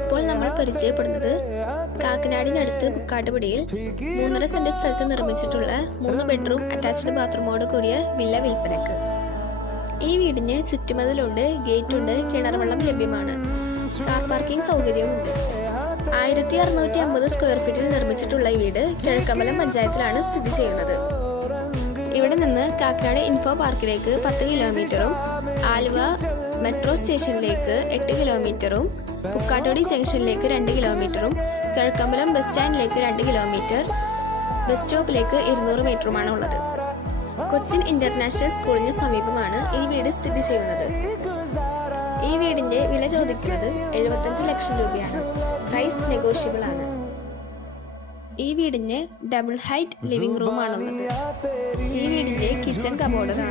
ഇപ്പോൾ നമ്മൾ പരിചയപ്പെടുന്നത് കാക്കനാടിനടുത്ത് കുക്കാട്ടുപടിയിൽ 3.5 സെന്റ് സ്ഥലത്ത് നിർമ്മിച്ചിട്ടുള്ള 3 ബെഡ്റൂം അറ്റാച്ച്ഡ് ബാത്റൂമോട് കൂടിയ വില്ല വിൽപ്പനക്ക്. ഈ വീടിന് ചുറ്റുമതിലുണ്ട്, ഗേറ്റുണ്ട്, കിണർ വെള്ളം ലഭ്യമാണ്, കാർ പാർക്കിംഗ് സൗകര്യവുമുണ്ട്. 1650 സ്ക്വയർ ഫീറ്റിൽ നിർമ്മിച്ചിട്ടുള്ള ഈ വീട് കിഴക്കമ്പലം പഞ്ചായത്തിലാണ് സ്ഥിതി ചെയ്യുന്നത്. ഇവിടെ നിന്ന് കാക്കനാട് ഇൻഫോ പാർക്കിലേക്ക് 10 കിലോമീറ്ററും ആലുവ മെട്രോ സ്റ്റേഷനിലേക്ക് 8 കിലോമീറ്ററും കുക്കാട്ടുപടി ജംഗ്ഷനിലേക്ക് 2 കിലോമീറ്ററും കിഴക്കമ്പലം ബസ് സ്റ്റാൻഡിലേക്ക് 2 കിലോമീറ്റർ, ബസ് സ്റ്റോപ്പിലേക്ക് 200 മീറ്ററുമാണ് ഉള്ളത്. കൊച്ചിൻ ഇന്റർനാഷണൽ സ്കൂളിന് സമീപമാണ് ഈ വീട് സ്ഥിതി ചെയ്യുന്നത്. ഈ വീടിന്റെ വില ചോദിക്കുന്നത് 75 ലക്ഷം രൂപയാണ്. പ്രൈസ് നെഗോഷ്യബിൾ ആണ്. ഈ വീടിന് ഡബിൾ ഹൈറ്റ് ലിവിംഗ് റൂം ആണുള്ളത്. ഈ വീടിന്റെ കിച്ചൺ കബോർഡാണ്.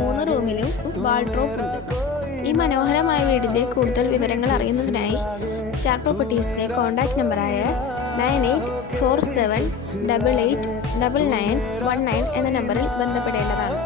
3 റൂമിലും വാൾഡ്രോബ് ഉണ്ട്. ഈ മനോഹരമായ വീടിന്റെ കൂടുതൽ വിവരങ്ങൾ അറിയുന്നതിനായി സ്റ്റാർ പ്രോപ്പർട്ടീസിന്റെ കോൺടാക്ട് നമ്പറായ 9847889919 എന്ന നമ്പറിൽ ബന്ധപ്പെടേണ്ടതാണ്.